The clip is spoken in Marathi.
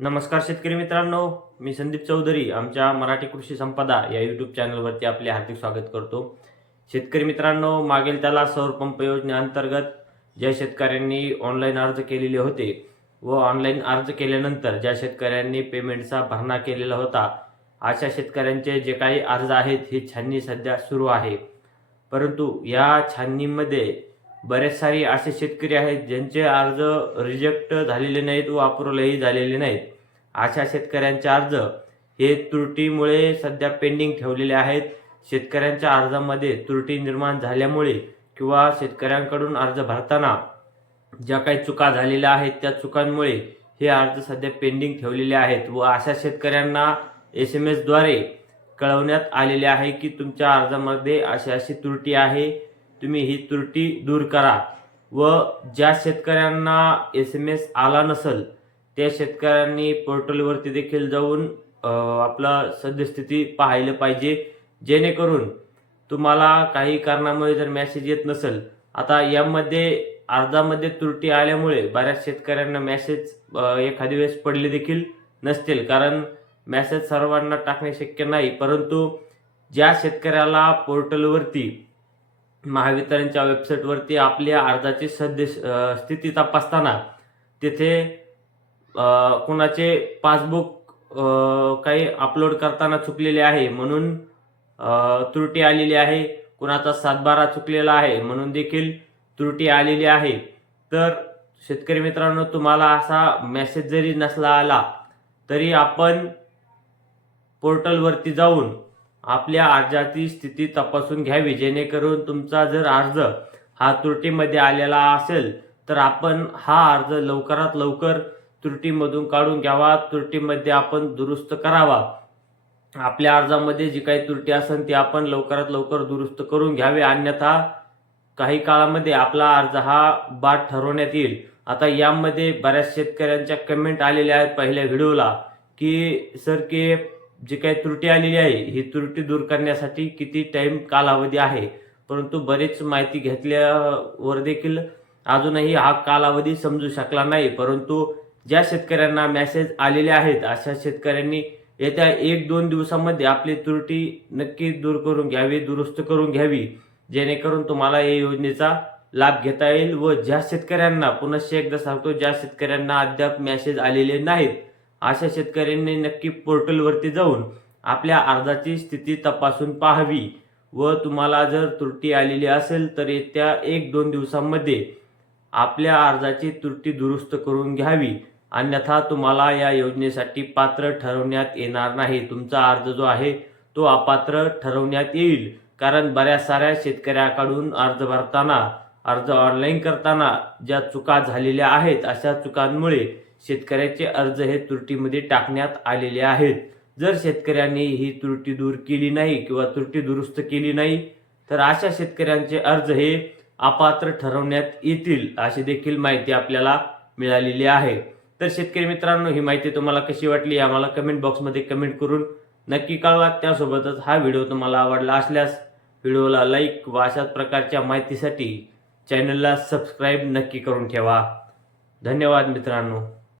नमस्कार शेतकरी मित्रांनो, मी संदीप चौधरी आमच्या मराठी कृषी संपदा या यूट्यूब चॅनलवरती आपले हार्दिक स्वागत करतो। शेतकरी मित्रांनो, मागील त्याला सौर पंप योजनेअंतर्गत ज्या शेतकऱ्यांनी ऑनलाईन अर्ज केलेले होते व ऑनलाईन अर्ज केल्यानंतर ज्या शेतकऱ्यांनी पेमेंटचा भरणा केलेला होता, अशा शेतकऱ्यांचे जे काही अर्ज आहेत ही छाननी सध्या सुरू आहे। परंतु या छाननीमध्ये बरेच सारे असे शेतकरी आहेत ज्यांचे अर्ज रिजेक्ट झालेले नाहीत व अप्रूव्हलही झालेले नाहीत। अशा शेतकऱ्यांचे अर्ज हे त्रुटीमुळे सध्या पेंडिंग ठेवलेले आहेत। शेतकऱ्यांच्या अर्जामध्ये त्रुटी निर्माण झाल्यामुळे किंवा शेतकऱ्यांकडून अर्ज भरताना ज्या काही चुका झालेल्या आहेत त्या चुकांमुळे हे अर्ज सध्या पेंडिंग ठेवलेले आहेत व अशा शेतकऱ्यांना SMS द्वारे कळवण्यात आलेले आहे की तुमच्या अर्जामध्ये अशी त्रुटी आहे, तुम्ही ही त्रुटी दूर करा। व ज्या शेतकऱ्यांना SMS आला नसेल त्या शेतकऱ्यांनी पोर्टलवरती देखील जाऊन आपला सद्यस्थिती पाहायला पाहिजे, जेणेकरून तुम्हाला काही कारणामुळे जर मेसेज येत नसेल, आता यामध्ये अर्जामध्ये त्रुटी आल्यामुळे बऱ्याच शेतकऱ्यांना मेसेज एखाद्या वेळेस पडले देखील नसतील, कारण मेसेज सर्वांना टाकणे शक्य नाही। परंतु ज्या शेतकऱ्याला पोर्टलवरती महावितरणच्या वेबसाईटवरती आपल्या अर्जाची स्थिती तपासताना तिथे कुणाचे पासबुक काही अपलोड करताना चुकलेले आहे म्हणून त्रुटी आलेली आहे, कुणाचा 7/12 चुकलेला आहे म्हणून देखील त्रुटी आलेली आहे। तर शेतकरी मित्रांनो, तुम्हाला असा मेसेज जरी नसला आला तरी आपण पोर्टलवरती जाऊन आपल्या अर्जाची स्थिती तपासून घ्यावी, जेणेकरून तुमचा जर अर्ज हा त्रुटीमध्ये आलेला असेल तर आपण हा अर्ज लवकरात लवकर त्रुटीमधून काढून घ्यावा, त्रुटीमध्ये आपण दुरुस्त करावा। आपल्या अर्जामध्ये जी काही त्रुटी असेल ती आपण लवकरात लवकर दुरुस्त करून घ्यावे, अन्यथा काही काळामध्ये आपला अर्ज हा बाद ठरवण्यात येईल। आता यामध्ये बऱ्याच शेतकऱ्यांच्या कमेंट आलेल्या आहेत पहिल्या व्हिडिओला की सर की जी काही त्रुटी आलेली आहे ही त्रुटी दूर करण्यासाठी किती टाइम कालावधी आहे, परंतु बरीच माहिती घेतल्यावर देखील अजूनही हा कालावधी समजू शकला नाही। परंतु ज्या शेतकऱ्यांना मेसेज आलेले आहेत अशा शेतकऱ्यांनी येत्या 1-2 दिवसांमध्ये आपली त्रुटी नक्की दूर करून घ्यावी, दुरुस्त करून घ्यावी, जेणेकरून तुम्हाला या योजनेचा लाभ घेता येईल। व ज्या शेतकऱ्यांना, पुनश्च एकदा सांगतो, ज्या शेतकऱ्यांना अद्याप मेसेज आलेले नाहीत अशा शेतकऱ्यांनी नक्की पोर्टलवरती जाऊन आपल्या अर्जाची स्थिती तपासून पाहावी व तुम्हाला जर त्रुटी आलेली असेल तर येत्या 1-2 दिवसांमध्ये आपल्या अर्जाची त्रुटी दुरुस्त करून घ्यावी, अन्यथा तुम्हाला या योजनेसाठी पात्र ठरवण्यात येणार नाही। तुमचा अर्ज जो आहे तो अपात्र ठरवण्यात येईल, कारण बऱ्याच साऱ्या शेतकऱ्याकडून अर्ज भरताना, अर्ज ऑनलाईन करताना ज्या चुका झालेल्या आहेत अशा चुकांमुळे शेतकऱ्याचे अर्ज हे त्रुटीमध्ये टाकण्यात आलेले आहेत। जर शेतकऱ्यांनी ही त्रुटी दूर केली नाही किंवा त्रुटी दुरुस्त केली नाही तर अशा शेतकऱ्यांचे अर्ज हे अपात्र ठरवण्यात येतील, अशी देखील माहिती आपल्याला मिळालेली आहे। तर शेतकरी मित्रांनो, ही माहिती तुम्हाला कशी वाटली आम्हाला कमेंट बॉक्समध्ये कमेंट करून नक्की कळवा। त्यासोबतच हा व्हिडिओ तुम्हाला आवडला असल्यास व्हिडिओला लाईक व अशाच प्रकारच्या माहितीसाठी चॅनलला सबस्क्राईब नक्की करून ठेवा। धन्यवाद मित्रांनो।